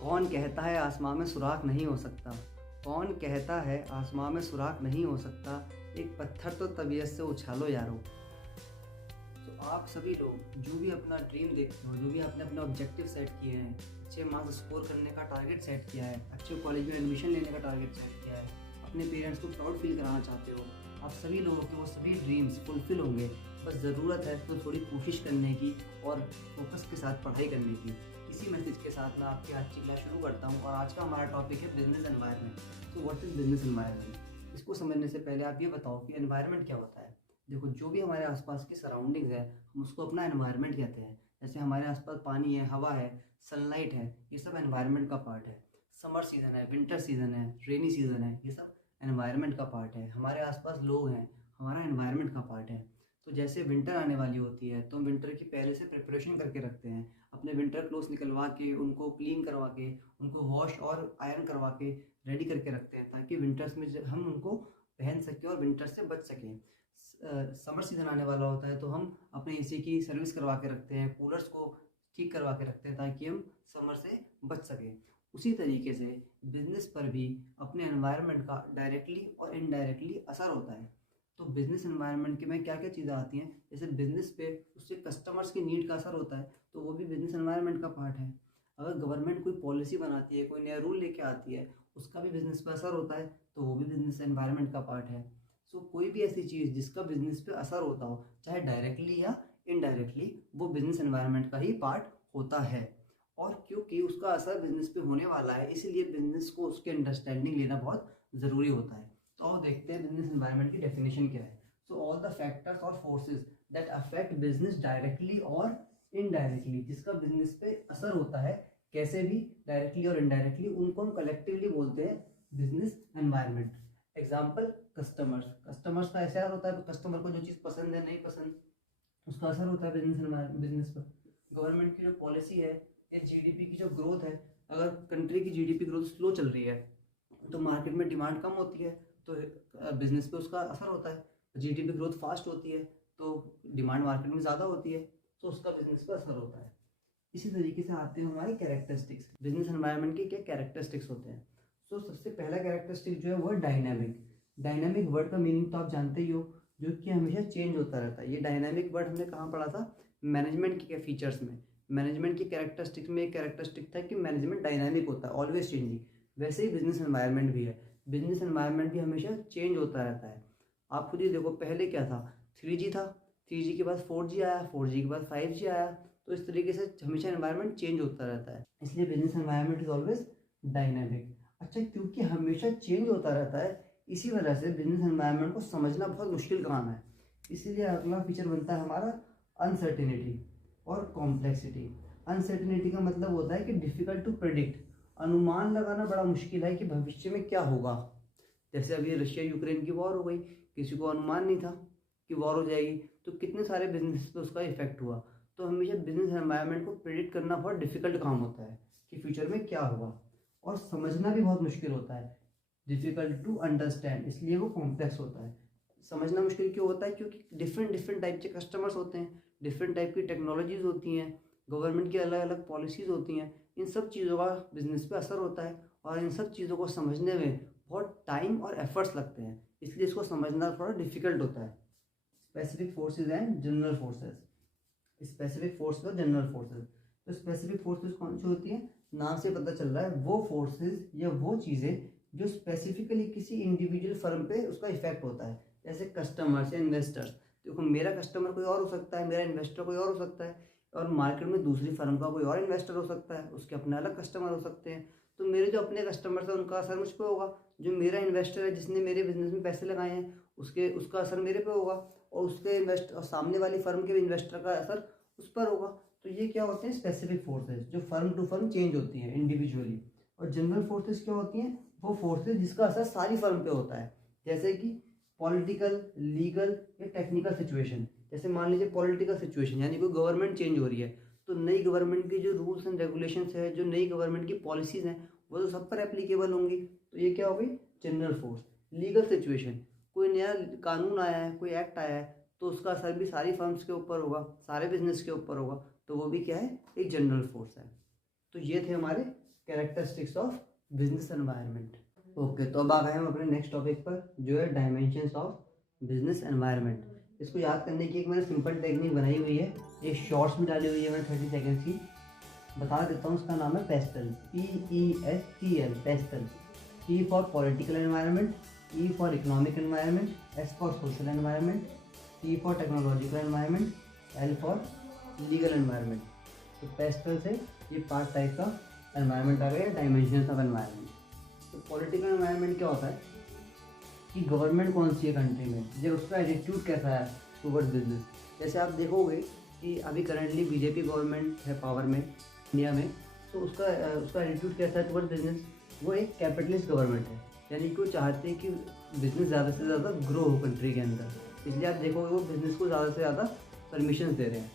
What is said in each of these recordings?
कौन कहता है आसमां में सुराख नहीं हो सकता? कौन कहता है आसमां में सुराख नहीं हो सकता? एक पत्थर तो तबीयत से उछालो यारो। तो आप सभी लोग जो भी अपना ड्रीम देखते हो, जो भी आपने अपने ऑब्जेक्टिव सेट किए हैं, अच्छे मार्क्स स्कोर करने का टारगेट सेट किया है, अच्छे कॉलेज में एडमिशन लेने का टारगेट सेट किया है, अपने पेरेंट्स को प्राउड फील कराना चाहते हो, आप सभी लोगों के वो सभी ड्रीम्स फुलफिल होंगे। बस ज़रूरत है तो थोड़ी कोशिश करने की और फोकस के साथ पढ़ाई करने की। इसी मैसेज के साथ मैं आपकी आज की क्लास शुरू करता हूँ और आज का हमारा टॉपिक है बिजनेस एनवायरनमेंट। तो व्हाट इज़ बिजनेस एनवायरनमेंट? इसको समझने से पहले आप ये बताओ कि एनवायरनमेंट क्या होता है। देखो, जो भी हमारे आसपास की सराउंडिंग्स है हम उसको अपना एनवायरनमेंट कहते हैं। जैसे हमारे आसपास पानी है, हवा है, सनलाइट है, ये सब एनवायरनमेंट का पार्ट है। समर सीज़न है, विंटर सीज़न है, रेनी सीज़न है, ये सब एनवायरनमेंट का पार्ट है। हमारे आसपास लोग हैं, हमारा एनवायरनमेंट का पार्ट है। तो जैसे विंटर आने वाली होती है तो हम विंटर की पहले से प्रिपरेशन करके रखते हैं, अपने विंटर क्लोथ्स निकलवा के, उनको क्लीन करवा के, उनको वॉश और आयरन करवा के रेडी करके रखते हैं, ताकि विंटर्स में जब हम उनको पहन सकें और विंटर से बच सकें। समर सीज़न आने वाला होता है तो हम अपने एसी की सर्विस करवा के रखते हैं, कूलर्स को ठीक करवा के रखते हैं, ताकि हम समर से बच सकें। उसी तरीके से बिजनेस पर भी अपने एनवायरनमेंट का डायरेक्टली और इनडायरेक्टली असर होता है। तो बिजनेस एनवायरनमेंट के में क्या क्या चीज़ें आती हैं, जैसे बिजनेस पे उससे कस्टमर्स की नीड का असर होता है, तो वो भी बिजनेस एनवायरनमेंट का पार्ट है। अगर गवर्नमेंट कोई पॉलिसी बनाती है, कोई नया रूल लेके आती है, उसका भी बिजनेस पे असर होता है, तो वो भी बिजनेस एनवायरनमेंट का पार्ट है। सो कोई भी ऐसी चीज़ जिसका बिजनेस पे असर होता हो, चाहे डायरेक्टली या इनडायरेक्टली, वो बिजनेस एनवायरनमेंट का ही पार्ट होता है। और क्योंकि उसका असर बिजनेस पे होने वाला है, इसलिए बिजनेस को उसके अंडरस्टैंडिंग लेना बहुत ज़रूरी होता है। तो आओ देखते हैं बिजनेस एनवायरनमेंट की डेफिनेशन क्या है। सो ऑल द फैक्टर्स और forces that affect business directly और इनडायरेक्टली, जिसका बिजनेस पे असर होता है कैसे भी, डायरेक्टली और इनडायरेक्टली, उनको हम कलेक्टिवली बोलते हैं business environment. Example, customers. Customers का ऐसा होता है, कस्टमर को जो चीज़ पसंद है, नहीं पसंद, उसका असर होता है बिजनेस पर। गवर्नमेंट की जो पॉलिसी है या जीडीपी की जो ग्रोथ है, अगर कंट्री की जीडीपी ग्रोथ स्लो चल रही है तो मार्केट में डिमांड कम होती है, तो बिजनेस पे उसका असर होता है। जीडीपी ग्रोथ फास्ट होती है तो डिमांड मार्केट में ज़्यादा होती है, तो उसका बिजनेस पे असर होता है। इसी तरीके से आते हैं हमारे कैरेक्टरिस्टिक्स। बिजनेस एनवायरनमेंट के क्या कैरेक्टरिस्टिक्स होते हैं? सो सबसे पहला कैरेक्टरिस्टिक जो है वो डायनामिक। डायनामिक वर्ड का मीनिंग तो आप जानते ही हो, जो कि हमेशा चेंज होता रहता है। ये डायनामिक वर्ड हमने कहाँ पढ़ा था? मैनेजमेंट के फीचर्स में। मैनेजमेंट की कैरेक्टरिस्टिक्स में एक कैरेक्टरिस्टिक था कि मैनेजमेंट डायनामिक होता है, ऑलवेज चेंजिंग। वैसे ही बिजनेस एनवायरनमेंट भी है। बिजनेस एनवायरनमेंट भी हमेशा चेंज होता रहता है। आप खुद ही देखो, पहले क्या था? 3G था, 3G के बाद 4G आया, 4G के बाद 5G आया। तो इस तरीके से हमेशा एनवायरनमेंट चेंज होता रहता है, इसलिए business environment is always dynamic. अच्छा, क्योंकि हमेशा चेंज होता रहता है, इसी वजह से बिजनेस एनवायरनमेंट को समझना बहुत मुश्किल काम है। इसीलिए अगला फीचर बनता है हमारा अनसर्टेनिटी और कॉम्प्लेक्सिटी। अनसर्टेनिटी का मतलब होता है कि डिफिकल्ट टू प्रिडिक्ट, अनुमान लगाना बड़ा मुश्किल है कि भविष्य में क्या होगा। जैसे अभी रशिया यूक्रेन की वॉर हो गई, किसी को अनुमान नहीं था कि वॉर हो जाएगी, तो कितने सारे बिजनेस पे उसका इफेक्ट हुआ। तो हमेशा बिजनेस एनवायरनमेंट को प्रिडिक्ट करना बहुत डिफिकल्ट काम होता है कि फ्यूचर में क्या होगा, और समझना भी बहुत मुश्किल होता है, डिफिकल्ट टू अंडरस्टैंड, इसलिए वो कॉम्प्लेक्स होता है। समझना मुश्किल क्यों होता है? क्योंकि डिफरेंट डिफरेंट टाइप के कस्टमर्स होते हैं, डिफरेंट टाइप की टेक्नोलॉजीज होती हैं, गवर्नमेंट की अलग अलग पॉलिसीज़ होती हैं। इन सब चीज़ों का बिजनेस पे असर होता है, और इन सब चीज़ों को समझने में बहुत टाइम और एफर्ट्स लगते हैं, इसलिए इसको समझना थोड़ा डिफिकल्ट होता है। Specific forces and general forces. Specific forces और जनरल फोर्सेज। तो स्पेसिफिक फोर्सेज कौन सी होती है? नाम से पता चल रहा है, वो फोर्सेज या वो चीज़ें जो स्पेसिफिकली किसी इंडिविजुअल फर्म पे उसका इफेक्ट होता है। जैसे कस्टमर्स या इन्वेस्टर्स। देखो, मेरा कस्टमर कोई और हो सकता है, मेरा इन्वेस्टर कोई और हो सकता है, और मार्केट में दूसरी फर्म का कोई और इन्वेस्टर हो सकता है, उसके अपने अलग कस्टमर हो सकते हैं। तो मेरे जो अपने कस्टमर्स हैं उनका असर मुझ पर होगा, जो मेरा इन्वेस्टर है जिसने मेरे बिजनेस में पैसे लगाए हैं उसका असर मेरे पे होगा, और उसके और सामने वाली फर्म के इन्वेस्टर का असर उस पर होगा। तो ये क्या होते हैं? स्पेसिफिक फोर्सेज, जो फर्म टू फर्म चेंज होती हैं इंडिविजुअली। और जनरल फोर्सेज क्या होती हैं? वो फोर्सेज जिसका असर सारी फर्म पे होता है, जैसे कि पॉलिटिकल, लीगल या टेक्निकल सिचुएशन। जैसे मान लीजिए पॉलिटिकल सिचुएशन, यानी कोई गवर्नमेंट चेंज हो रही है, तो नई गवर्नमेंट की जो रूल्स एंड रेगुलेशंस है, जो नई गवर्नमेंट की पॉलिसीज हैं, वो तो सब पर एप्लीकेबल होंगी। तो ये क्या हो गई? General force. लीगल सिचुएशन, कोई नया कानून आया है, कोई एक्ट आया है, तो उसका असर भी सारी फर्म्स के ऊपर होगा, सारे बिजनेस के ऊपर होगा, तो वो भी क्या है? एक जनरल फोर्स है। तो ये थे हमारे characteristics of business environment. Okay, तो अब आ गए हम अपने नेक्स्ट टॉपिक पर, जो है डायमेंशंस ऑफ बिजनेस एनवायरनमेंट। इसको याद करने की एक मैंने सिंपल टेक्निक बनाई हुई है, ये शॉर्ट्स में डाली हुई है मैंने 30 सेकेंड्स की, बता देता हूँ। उसका नाम है pastel, PESTL, pastel. P for political environment, E for economic environment, S for social environment, T for technological environment, L for legal environment. तो पेस्टल से ये 5 टाइप का एनवायरनमेंट आ गया, डायमेंशंस ऑफ एनवायरनमेंट। तो पॉलिटिकल एनवायरनमेंट क्या होता है कि गवर्नमेंट कौन सी है कंट्री में, जब उसका एटीट्यूड कैसा है टूवर्ड्स बिजनेस। जैसे आप देखोगे कि अभी करंटली बीजेपी गवर्नमेंट है पावर में इंडिया में, तो उसका एटीट्यूड कैसा है टूवर्ड्स बिजनेस। वो एक कैपिटलिस्ट गवर्नमेंट है, यानी कि वो चाहते हैं कि बिजनेस ज़्यादा से ज़्यादा ग्रो हो कंट्री के अंदर, इसलिए आप देखोगे वो बिज़नेस को ज़्यादा से ज़्यादा परमिशन दे रहे हैं।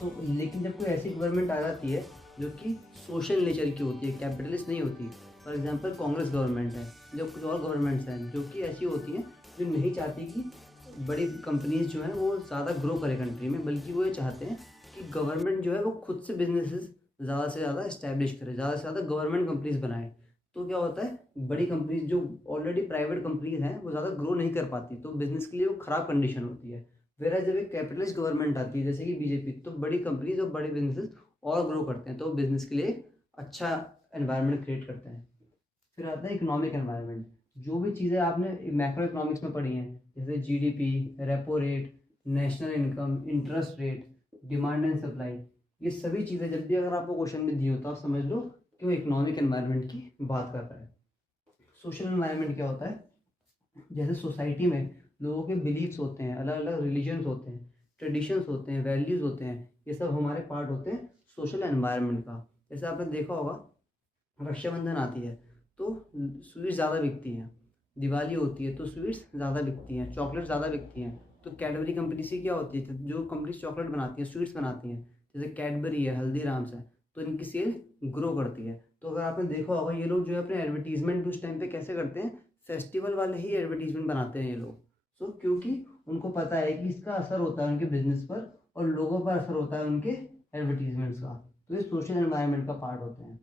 तो लेकिन जब कोई ऐसी गवर्नमेंट आ जाती है जो कि सोशल नेचर की होती है, कैपिटलिस्ट नहीं होती, फॉर एग्जांपल कांग्रेस गवर्नमेंट है, जो कुछ और गवर्नमेंट्स हैं जो कि ऐसी होती हैं जो नहीं चाहती कि बड़ी कंपनीज जो हैं वो ज़्यादा ग्रो करे कंट्री में, बल्कि वो ये चाहते हैं कि गवर्नमेंट जो है वो खुद से बिजनेसेस ज़्यादा से ज़्यादा इस्टेब्लिश करे, ज़्यादा से ज़्यादा गवर्नमेंट कंपनीज बनाए। तो क्या होता है, बड़ी कंपनीज जो ऑलरेडी प्राइवेट कंपनीज हैं वो ज़्यादा ग्रो नहीं कर पाती, तो बिज़नेस के लिए वो ख़राब कंडीशन होती है। वेरा जब एक कैपिटलिस्ट गवर्नमेंट आती है जैसे कि बीजेपी, तो बड़ी कंपनीज और बड़े बिजनेसेस और ग्रो करते हैं, तो बिज़नेस के लिए अच्छा एनवायरनमेंट क्रिएट करते हैं। फिर आता है इकोनॉमिक एनवायरनमेंट। जो भी चीज़ें आपने मैक्रो इकोनॉमिक्स में पढ़ी हैं, जैसे GDP, repo rate, national income, interest rate, demand and supply, ये सभी चीज़ें जब भी अगर आपको क्वेश्चन में दी हो तो आप समझ लो कि वो इकोनॉमिक एनवायरनमेंट की बात कर रहा है। सोशल एनवायरनमेंट क्या होता है, जैसे सोसाइटी में लोगों के बिलीव्स होते हैं, अलग अलग रिलीजन्स होते हैं, ट्रेडिशंस होते हैं, वैल्यूज़ होते हैं, ये सब हमारे पार्ट होते हैं सोशल एनवायरनमेंट का। जैसे आपने देखा होगा रक्षाबंधन आती है तो स्वीट्स ज़्यादा बिकती हैं, दिवाली होती है तो स्वीट्स ज़्यादा बिकती हैं, चॉकलेट ज़्यादा बिकती हैं। तो कैडबरी कंपनी से क्या होती है, जो कंपनी चॉकलेट बनाती है, स्वीट्स बनाती हैं, जैसे कैडबरी है, हल्दीराम्स है, तो इनकी सेल ग्रो करती है। तो अगर आपने देखा होगा ये लोग जो है अपने एडवर्टीजमेंट उस टाइम पे कैसे करते हैं, फेस्टिवल वाले ही एडवर्टीजमेंट बनाते हैं ये लोग। सो क्योंकि उनको पता है कि इसका असर होता है उनके बिजनेस पर और लोगों पर असर होता है उनके एडवर्टीजमेंट्स का, तो ये सोशल एनवायरनमेंट का पार्ट होते हैं।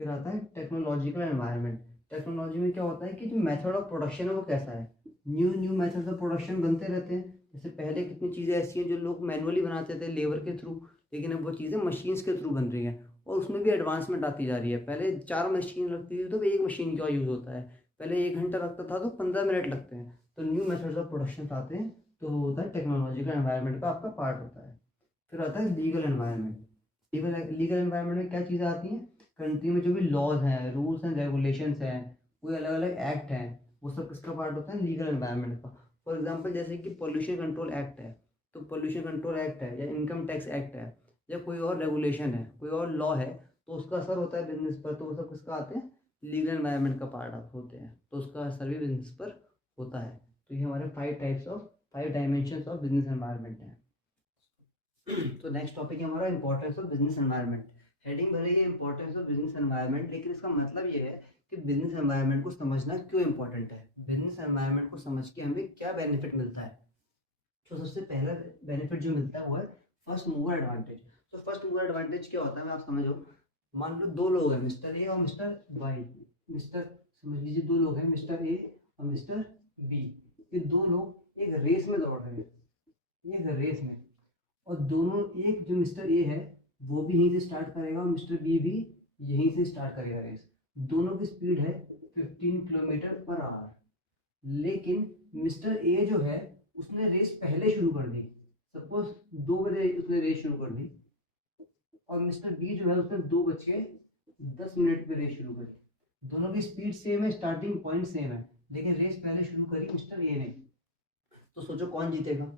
फिर आता है टेक्नोलॉजिकल एनवायरनमेंट। टेक्नोलॉजी में क्या होता है कि जो मेथड ऑफ प्रोडक्शन है वो कैसा है, न्यू मेथड्स ऑफ प्रोडक्शन बनते रहते हैं। जैसे पहले कितनी चीज़ें ऐसी हैं जो लोग मैनुअली बनाते थे लेबर के थ्रू, लेकिन अब वो चीज़ें मशीन्स के थ्रू बन रही हैं और उसमें भी एडवांसमेंट आती जा रही है। पहले 4 मशीन लगती थी तो एक मशीन का यूज़ होता है, पहले 1 घंटा लगता था तो 15 मिनट लगते हैं। तो न्यू मेथड्स ऑफ प्रोडक्शन आते हैं, तो वो होता है टेक्नोलॉजिकल एनवायरनमेंट का आपका पार्ट होता है। फिर आता है लीगल एनवायरनमेंट। लीगल एनवायरनमेंट में क्या चीज़ें आती हैं, कंट्री में जो भी लॉज हैं, रूल्स एंड रेगुलेशंस हैं, कोई अलग अलग एक्ट हैं, वो सब किसका पार्ट होता है, लीगल एनवायरनमेंट का। फॉर एग्जांपल जैसे कि पोल्यूशन कंट्रोल एक्ट है, तो पोल्यूशन कंट्रोल एक्ट है, या इनकम टैक्स एक्ट है, या कोई और रेगुलेशन है, कोई और लॉ है, तो उसका असर होता है बिजनेस पर, तो वो सब किसका आते हैं, लीगल एनवायरनमेंट का पार्ट होते हैं, तो उसका असर भी बिजनेस पर होता है। तो ये हमारे 5 डायमेंशंस ऑफ बिजनेस एनवायरनमेंट हैं। तो नेक्स्ट टॉपिक है हमारा importance of business environment. Heading भले ही इंपॉर्टेंस ऑफ बिजनेस एनवायरनमेंट, लेकिन इसका मतलब ये है कि बिजनेस एनवायरनमेंट को समझना क्यों इंपॉर्टेंट है, बिजनेस एनवायरनमेंट को समझ के हमें क्या बेनिफिट मिलता है। तो सबसे पहला बेनिफिट जो मिलता है वो है फर्स्ट मूवर एडवांटेज। तो फर्स्ट मूवर एडवांटेज क्या होता है, मैं आप समझो, मान लो 2 लोग हैं, मिस्टर ए और मिस्टर वाई। मिस्टर समझ लीजिए 2 लोग हैं, मिस्टर ए और मिस्टर बी। ये 2 लोग एक रेस में दौड़ रहे हैं, एक रेस में, और दोनों, एक जो मिस्टर ए है वो भी यहीं से स्टार्ट करेगा और मिस्टर बी भी यहीं से स्टार्ट करेगा रेस। दोनों की स्पीड है 15 किलोमीटर पर आवर, लेकिन मिस्टर ए जो है उसने रेस पहले शुरू कर दी, सपोज 2 बजे उसने रेस शुरू कर दी, और मिस्टर बी जो है उसने 2:10 पे रेस शुरू करी। दोनों की स्पीड सेम है, स्टार्टिंग पॉइंट सेम है, लेकिन रेस पहले शुरू करी मिस्टर ए ने। तो सोचो कौन जीतेगा,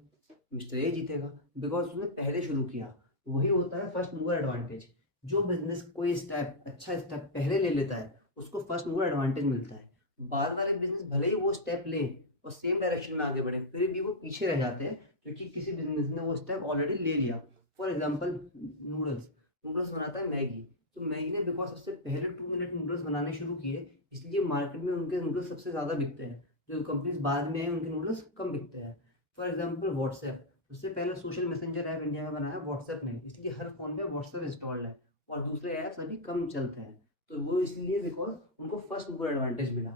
मिस्टर ए जीतेगा, बिकॉज उसने पहले शुरू किया। वही होता है फर्स्ट मूवर एडवांटेज। जो बिजनेस कोई स्टेप, अच्छा स्टेप पहले ले लेता है उसको फर्स्ट मूवर एडवांटेज मिलता है। बाद वाले बिजनेस भले ही वो स्टेप ले और सेम डायरेक्शन में आगे बढ़े, फिर भी वो पीछे रह जाते हैं क्योंकि किसी बिजनेस ने वो स्टेप ऑलरेडी ले लिया। फॉर एग्जाम्पल नूडल्स बनाता है मैगी, तो मैगी ने बिकॉज सबसे पहले 2 मिनट नूडल्स बनाने शुरू किए, इसलिए मार्केट में उनके नूडल्स सबसे ज़्यादा बिकते हैं। जो कंपनीज बाद में आए उनके नूडल्स कम बिकते हैं। फॉर एग्जाम्पल व्हाट्सएप, सबसे पहले सोशल मैसेंजर ऐप इंडिया में बनाया व्हाट्सएप ने, इसलिए हर फ़ोन पे व्हाट्सएप इंस्टॉल्ड है और दूसरे ऐप्स अभी कम चलते हैं। तो वो इसलिए बिकॉज उनको फर्स्ट मूवर एडवांटेज मिला।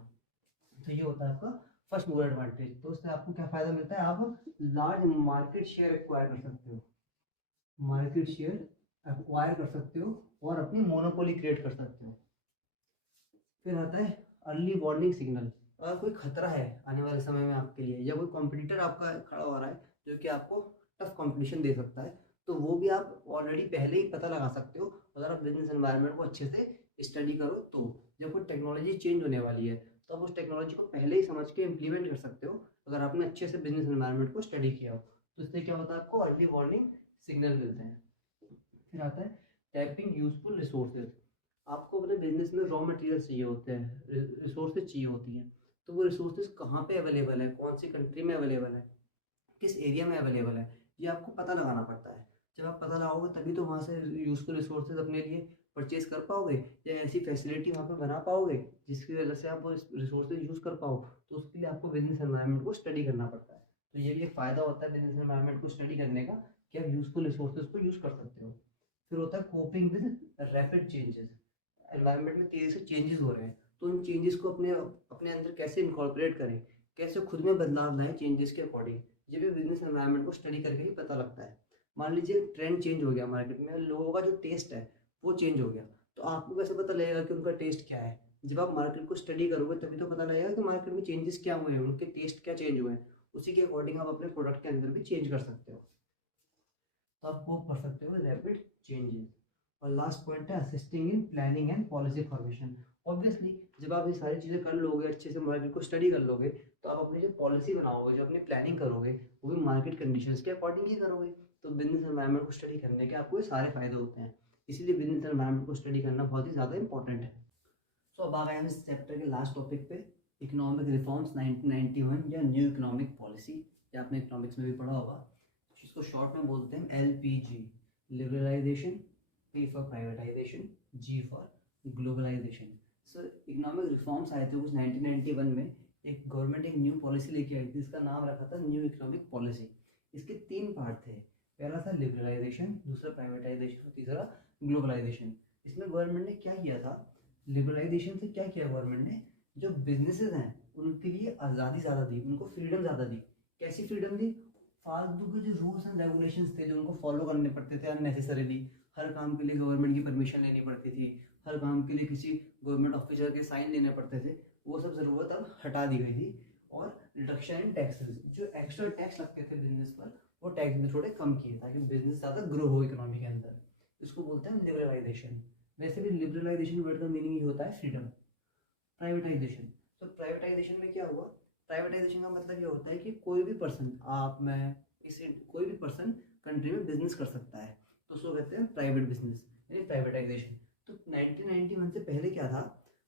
तो ये होता है आपका फर्स्ट मूवर एडवांटेज। तो उससे आपको क्या फायदा मिलता है, आप लार्ज मार्केट शेयर एक्वायर कर सकते हो, मार्केट शेयर एक्वायर कर सकते हो और अपनी मोनोपोली क्रिएट कर सकते हो। फिर आता है अर्ली वार्निंग सिग्नल। अगर कोई खतरा है आने वाले समय में आपके लिए, या कोई कॉम्पिटिटर आपका खड़ा हो रहा है जो कि आपको टफ कंपटीशन दे सकता है, तो वो भी आप ऑलरेडी पहले ही पता लगा सकते हो अगर आप बिजनेस एनवायरनमेंट को अच्छे से स्टडी करो। तो जब कोई टेक्नोलॉजी चेंज होने वाली है तो आप उस टेक्नोलॉजी को पहले ही समझ के इम्प्लीमेंट कर सकते हो अगर आपने अच्छे से बिजनेस एनवायरनमेंट को स्टडी किया हो। तो इससे क्या होता है, आपको अर्ली वार्निंग सिग्नल मिलते हैं। फिर आता है टैपिंग यूजफुल रिसोर्सेज। आपको अपने बिजनेस में रॉ मटेरियल चाहिए होते हैं, रिसोर्सेज चाहिए होती हैं। तो वो रिसोर्सेज कहाँ पे अवेलेबल है, कौन सी कंट्री में अवेलेबल है, किस एरिया में अवेलेबल है, ये आपको पता लगाना पड़ता है। जब आप पता लगाओगे तभी तो वहाँ से यूजफुल रिसोर्सेज अपने लिए परचेज कर पाओगे, या ऐसी फैसिलिटी वहाँ पे बना पाओगे जिसकी वजह से आप वो रिसोर्सेज यूज़ कर पाओ। तो उसके लिए आपको बिजनेस एनवायरनमेंट को स्टडी करना पड़ता है। तो ये भी एक फ़ायदा होता है बिजनेस एनवायरनमेंट को स्टडी करने का, कि आप यूजफुल रिसोर्सेज को यूज़ कर सकते हो। फिर होता है coping with rapid changes. Environment में तेज़ी से चेंजेस हो रहे हैं, तो उन चेंजेस को अपने अपने अंदर कैसे इनकॉर्पोरेट करें, कैसे खुद में बदलाव लाएं चेंजेस के अकॉर्डिंग। ये भी बिजनेस एनवायरनमेंट को स्टडी करके ही पता लगता है। मान लीजिए ट्रेंड चेंज हो गया मार्केट में, लोगों का जो टेस्ट है वो चेंज हो गया, तो आपको कैसे पता लगेगा कि उनका टेस्ट क्या है। जब आप मार्केट को स्टडी करोगे तभी तो पता लगेगा कि मार्केट में चेंजेस क्या हुए हैं, उनके टेस्ट क्या चेंज हुए हैं। उसी के अकॉर्डिंग आप अपने प्रोडक्ट के अंदर भी चेंज कर सकते हो। तो आप कोप कर सकते हो रैपिड चेंजेस। और लास्ट पॉइंट है assisting in planning and policy formation. Obviously जब आप ये सारी चीज़ें कर लोगे, अच्छे से मार्केट को स्टडी कर लोगे, तो आप अपनी जो पॉलिसी बनाओगे, जो अपनी प्लानिंग करोगे, वो भी मार्केट कंडीशंस के अकॉर्डिंग ही करोगे। तो बिजनेस एनवायरनमेंट को स्टडी करने के आपको ये सारे फायदे होते हैं, इसीलिए बिजनेस एनवायरनमेंट को स्टडी करना बहुत ही ज़्यादा इंपॉर्टेंट है। सो अब आ गए हम इस चैप्टर के लास्ट टॉपिक पे, इकोनॉमिक रिफॉर्म्स 1991 या न्यू इकोनॉमिक पॉलिसी, या आपने इकोनॉमिक्स में भी पढ़ा होगा। जिसको शॉर्ट में बोलते हैं LPG, liberalisation, P for privatisation, G for globalisation. Sir economic reforms आए थे कुछ 1991 में। एक गवर्नमेंट एक न्यू पॉलिसी लेके आई थी, इसका नाम रखा था न्यू इकोनॉमिक पॉलिसी। इसके 3 पार्ट थे, पहला था लिबरलाइजेशन, दूसरा प्राइवेटाइजेशन और तीसरा ग्लोबलाइजेशन। इसमें गवर्नमेंट ने क्या किया था, लिबरलाइजेशन से क्या किया गवर्नमेंट ने, जो बिजनेसेस हैं उनके लिए आज़ादी ज़्यादा दी, उनको फ्रीडम ज़्यादा दी। कैसी फ्रीडम दी, फालतू के जो रूल्स एंड रेगुलेशंस थे जो उनको फॉलो करने पड़ते थे अननेसेसरीली, हर काम के लिए गवर्नमेंट की परमिशन लेनी पड़ती थी, हर काम के लिए किसी गवर्नमेंट ऑफिसर के साइन लेने पड़ते थे, वो सब ज़रूरत अब हटा दी गई थी। और रिडक्शन इन टैक्सेस, जो एक्स्ट्रा टैक्स लगते थे बिजनेस पर, वो टैक्स भी थोड़े कम किए ताकि बिजनेस ज़्यादा ग्रो हो इकोनॉमी के अंदर। इसको बोलते हैं लिबरलाइजेशन। वैसे भी लिबरलाइजेशन वर्ड का मीनिंग ही होता है फ्रीडम। प्राइवेटाइजेशन, तो प्राइवेटाइजेशन में क्या हुआ, प्राइवेटाइजेशन का मतलब ये होता है कि कोई भी पर्सन, आप मैं, किसी कोई भी पर्सन कंट्री में बिजनेस कर सकता है, तो उसको कहते हैं प्राइवेट बिजनेस यानी प्राइवेटाइजेशन। तो 1991 से पहले क्या था,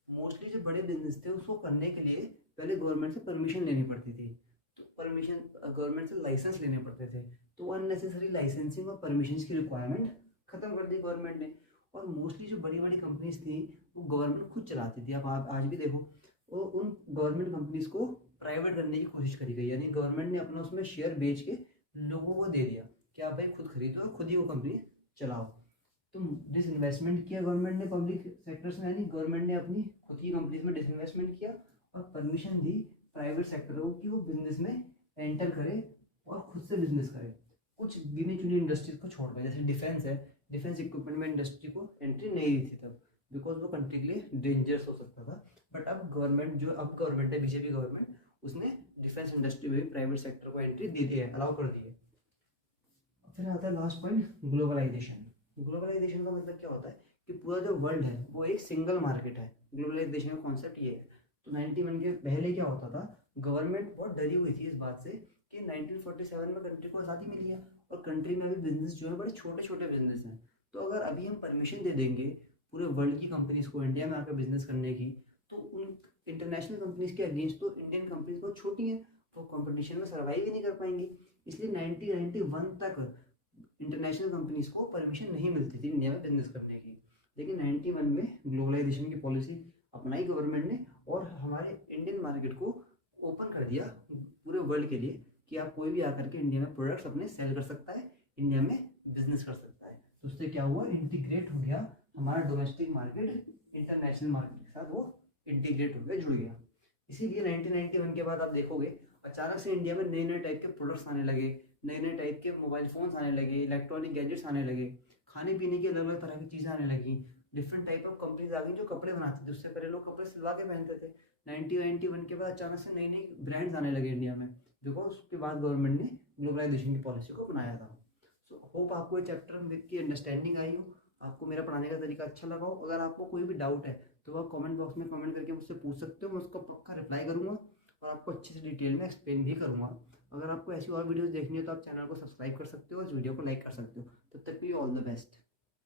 मोस्टली जो बड़े बिजनेस थे उसको करने के लिए पहले गवर्नमेंट से परमिशन लेनी पड़ती थी। तो परमिशन गवर्नमेंट से लाइसेंस लेने पड़ते थे, तो अननेसेसरी लाइसेंसिंग और परमिशन की रिक्वायरमेंट खत्म कर दी गवर्नमेंट ने। और मोस्टली जो बड़ी बड़ी कंपनीज थी वो गवर्नमेंट खुद चलाती थी। आप आज भी देखो, वो उन गवर्नमेंट कंपनीज को प्राइवेट करने की कोशिश करी गई, यानी गवर्नमेंट ने अपना उसमें शेयर बेच के लोगों को दे दिया कि आप भाई खुद खरीदो और खुद ही वो कंपनी चलाओ। तो डिसइन्वेस्टमेंट किया गवर्नमेंट ने पब्लिक सेक्टर्स में, यानी गवर्नमेंट ने अपनी खुद की कंपनीज में डिसइन्वेस्टमेंट किया और परमिशन दी प्राइवेट सेक्टर को कि वो बिजनेस में एंटर करे और खुद से बिजनेस करे। कुछ गिनी चुनी इंडस्ट्रीज को छोड़ के, जैसे डिफेंस है, डिफेंस इक्विपमेंट में इंडस्ट्री को एंट्री नहीं दी थी तब, बिकॉज वो कंट्री के लिए डेंजरस हो सकता था। बट अब गवर्नमेंट है बीजेपी गवर्नमेंट, उसने डिफेंस इंडस्ट्री में भी प्राइवेट सेक्टर को एंट्री दे दी है, अलाउ कर दी है। फिर आता है लास्ट पॉइंट, ग्लोबलाइजेशन। ग्लोबलाइजेशन का मतलब क्या होता है कि पूरा जो वर्ल्ड है वो एक सिंगल मार्केट है। ग्लोबलाइजेशन का कॉन्सेप्ट ये है। तो 91 के पहले क्या होता था, गवर्नमेंट बहुत डरी हुई थी इस बात से कि 1947 में कंट्री को आज़ादी मिली है और कंट्री में अभी बिजनेस जो है बड़े छोटे छोटे बिजनेस हैं। तो अगर अभी हम परमिशन दे देंगे पूरे वर्ल्ड की कंपनीज को इंडिया में आकर बिजनेस करने की, तो उन इंटरनेशनल कंपनीज के अगेंस्ट तो इंडियन कंपनीज बहुत छोटी हैं, वो कंपटीशन में सर्वाइव ही नहीं कर पाएंगी। इसलिए 1991 तक इंटरनेशनल कंपनीज को परमिशन नहीं मिलती थी इंडिया में बिजनेस करने की। लेकिन 91 में ग्लोबलाइजेशन की पॉलिसी अपनाई गवर्नमेंट ने और हमारे इंडियन मार्केट को ओपन कर दिया पूरे वर्ल्ड के लिए कि आप कोई भी आकर के इंडिया में प्रोडक्ट्स अपने सेल कर सकता है, इंडिया में बिजनेस कर सकता है। तो उससे क्या हुआ, इंटीग्रेट हो गया हमारा डोमेस्टिक मार्केट इंटरनेशनल मार्केट के साथ वो इंटीग्रेट हो गया, जुड़ गया। इसीलिए 1991 के बाद आप देखोगे अचानक से इंडिया में नए नए टाइप के प्रोडक्ट्स आने लगे, नए नए टाइप के मोबाइल फ़ोन्स आने लगे, इलेक्ट्रॉनिक गैजेट्स आने लगे, खाने पीने की अलग अलग तरह की चीज़ें आने लगी, डिफरेंट टाइप ऑफ कंपनीज आ गई जो कपड़े बनाते थे। उससे पहले लोग कपड़े सिलवा के पहनते थे। 1991 के बाद अचानक से नई नई ब्रांड्स आने लगे इंडिया में, बिकॉज उसके बाद गवर्नमेंट ने ग्लोबलाइजेशन की पॉलिसी को बनाया था। सो होप आपको ये चैप्टर की अंडरस्टैंडिंग आई हो, आपको मेरा पढ़ाने का तरीका अच्छा लगा हो। अगर आपको कोई भी डाउट है तो आप कमेंट बॉक्स में कमेंट करके मुझसे पूछ सकते हो, मैं उसका पक्का रिप्लाई करूँगा और आपको अच्छे से डिटेल में एक्सप्लेन भी करूँगा। अगर आपको ऐसी और वीडियोस देखनी है तो आप चैनल को सब्सक्राइब कर सकते हो और इस वीडियो को लाइक कर सकते हो। तब तक के लिए ऑल द बेस्ट।